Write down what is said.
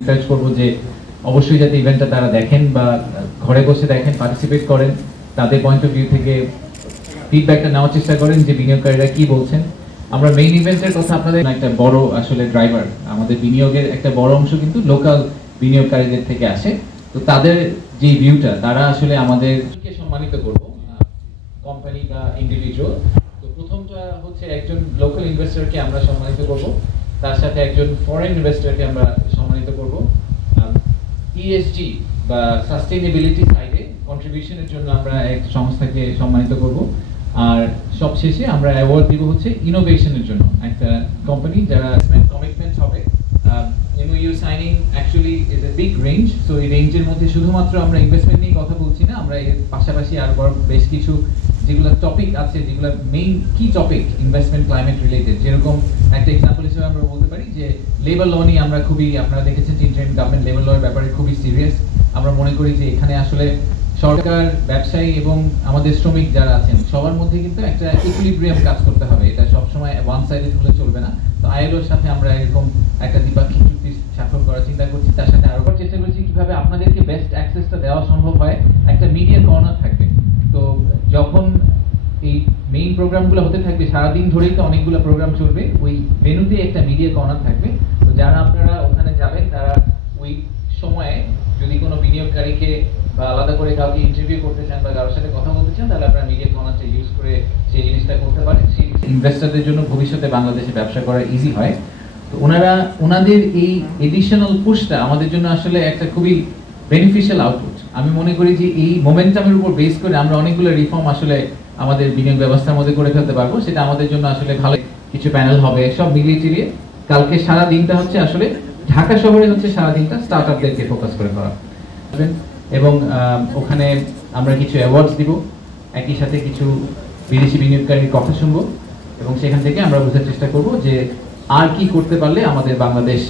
Research করব যে অবশ্যই যাতে ইভেন্টটা তারা দেখেন বা ঘরে বসে দেখেন, পার্টিসিপেট করেন, তাদের পয়েন্ট অফ ভিউ থেকে ফিডব্যাকটা নেওয়ার চেষ্টা করেন যে বিনিয়োগকারীরা কি বলছেন। আমরা মেইন ইভেন্টের কথা আপনাদের একটা বড় আসলে ড্রাইভার, আমাদের বিনিয়োগের একটা বড় অংশ কিন্তু লোকাল বিনিয়োগকারীদের থেকে আসে। তো তাদের যে ভিউটা, তারা আসলে আমাদেরকে সম্মানিত করব, কোম্পানি বা ইন্ডিভিজুয়াল। তো প্রথমটা হচ্ছে একজন লোকাল ইনভেস্টরকে আমরা সম্মানিত করব, তার সাথে একজন ফরেন ইনভেস্টরকে আমরা সম্মানিত করব। ইএসজি বা সাস্টেইনেবিলিটি সাইডে কন্ট্রিবিউশনের জন্য আমরা এক সংস্থাকে সম্মানিত করব। আর সবশেষে আমরা অ্যাওয়ার্ড দিব হচ্ছে ইনোভেশনের জন্য একটা কোম্পানি যারা কমিটমেন্ট হবে। MOU signing actually is a big range, so এই রেঞ্জের মধ্যে শুধুমাত্র আমরা ইনভেস্টমেন্ট নিয়ে কথা বলছি না, আমরা এর পাশাপাশি আর বেশ কিছু যেগুলো টপিক আছে, যেগুলো মেইন কি টপিক ইনভেস্টমেন্ট ক্লাইমেট রিলেটেড, যেরকম একটা এক্সাম্পল হিসেবে আমরা বলতে পারি যে লেবার ল নিয়ে আমরা খুবই, আপনারা দেখেছেন যে ইন্টারিম গভর্নমেন্ট লেবার লর ব্যাপারে খুবই সিরিয়াস। আমরা মনে করি যে এখানে আসলে সরকার, ব্যবসায়ী এবং আমাদের শ্রমিক যারা আছেন সবার মধ্যে কিন্তু একটা ইকুইলিব্রিয়াম কাজ করতে হবে, এটা সবসময় ওয়ান সাইডেড হলে চলবে না। তো আইএলওর সাথে আমরা এরকম একটা দ্বিপাক্ষিক চুক্তি স্বাক্ষর করার চিন্তা করছি, তার সাথে আরো চেষ্টা করছি কিভাবে আপনাদেরকে বেস্ট অ্যাক্সেসটা দেওয়া সম্ভব হয়। একটা মিডিয়া কর্নার থাকবে, তো যখন এই মেইন প্রোগ্রামগুলো হতে থাকবে সারাদিন ধরেই তো অনেকগুলো প্রোগ্রাম চলবে, ওই ভেন্যুতে একটা মিডিয়া কর্নার থাকবে। তো যারা আপনারা ওখানে যাবেন তারা ওই সময়ে যদি কোনো বিনিয়োগকারীকে বা আলাদা করে কাউকে ইন্টারভিউ করতে চান বা কারোর সাথে কথা বলতে চান, তাহলে আপনারা মিডিয়া কর্নারটা ইউজ করে সেই জিনিসটা করতে পারেন। সেই ইনভেস্টরদের জন্য ভবিষ্যতে বাংলাদেশে ব্যবসা করা ইজি হয়। তো ওনাদের এই এডিশনাল পুশটা আমাদের জন্য আসলে একটা খুবই বেনিফিশিয়াল আউটপুট। আমি মনে করি যে এই মোমেন্টামের উপর বেস করে আমরা অনেকগুলো রিফর্ম আসলে আমাদের বিনিয়োগ ব্যবস্থার মধ্যে করে ফেলতে পারবো। সেটা আমাদের জন্য আসলে ভালো কিছু প্যানেল হবে, সব মিলিয়ে টিলিয়ে কালকে সারা দিনটা হচ্ছে আসলে ঢাকা শহরে হচ্ছে সারা দিনটা স্টার্টআপদেরকে ফোকাস করে করা, এবং ওখানে আমরা কিছু অ্যাওয়ার্ডস দিব, একই সাথে কিছু বিদেশি বিনিয়োগকারীর কথা শুনবো, এবং সেখান থেকে আমরা বোঝার চেষ্টা করব যে আর কি করতে পারলে আমাদের বাংলাদেশ